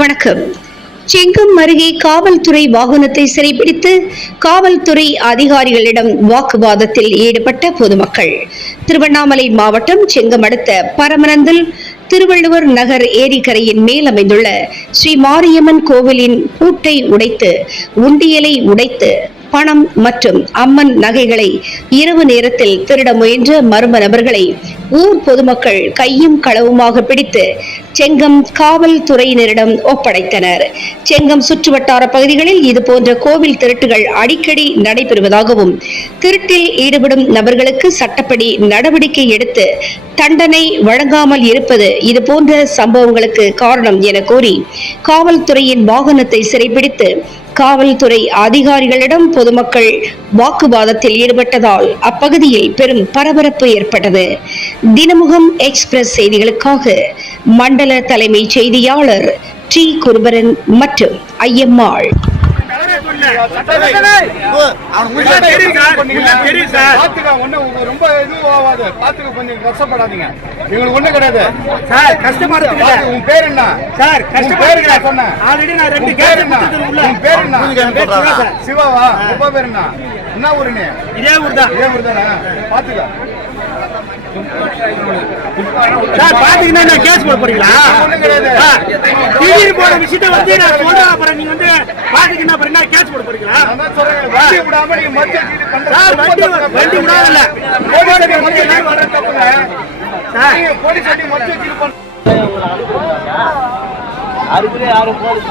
வணக்கம். செங்கம் அருகே காவல்துறை வாகனத்தை சிறைபிடித்து காவல்துறை அதிகாரிகளிடம் வாக்குவாதத்தில் ஈடுபட்ட பொதுமக்கள். திருவண்ணாமலை மாவட்டம் செங்கம் அடுத்த பரமனந்தில் திருவள்ளுவர் நகர் ஏரிக்கரையின் மேல் அமைந்துள்ள ஸ்ரீ மாரியம்மன் கோவிலின் பூட்டை உடைத்து உண்டியலை உடைத்து பணம் மற்றும் அம்மன் நகைகளை இரவு நேரத்தில் திருட முயன்ற மர்ம நபர்களை ஊர் பொதுமக்கள் கையும் களவுமாக பிடித்து செங்கம் காவல்துறையினரிடம் ஒப்படைத்தனர். செங்கம் சுற்றுவட்டார பகுதிகளில் இதுபோன்ற கோவில் திருட்டுகள் அடிக்கடி நடைபெறுவதாகவும் திருட்டில் ஈடுபடும் நபர்களுக்கு சட்டப்படி நடவடிக்கை எடுத்து தண்டனை வழங்காமல் இருப்பது இதுபோன்ற சம்பவங்களுக்கு காரணம் என கூறி காவல்துறையின் வாகனத்தை சிறைபிடித்து காவல்துறை அதிகாரிகளிடம் பொதுமக்கள் வாக்குவாதத்தில் ஈடுபட்டதால் அப்பகுதியில் பெரும் பரபரப்பு ஏற்பட்டது. தினமுகம் எக்ஸ்பிரஸ் செய்திகளுக்காக மண்டல தலைமை செய்தியாளர் டி குருபரன் மற்றும் ஐயம்மாள். சிவாவா உப்ப பேர் என்ன ஊருன்னு இதே ஊர் தான் பாத்துக்க பாத்தீங்கன்னா கேஸ் போட போறீங்களா? திடீர் போற விஷயத்தை வந்து நான் சொல்றேன். அப்புறம் நீங்க வந்து பாத்தீங்கன்னா அப்புறம் என்ன கேஸ் போட போறீங்களா? வண்டி விடாம நீங்க மத்திய வண்டி விடாதல்ல போலீஸ் வண்டி மத்திய யாரும் போலீஸ்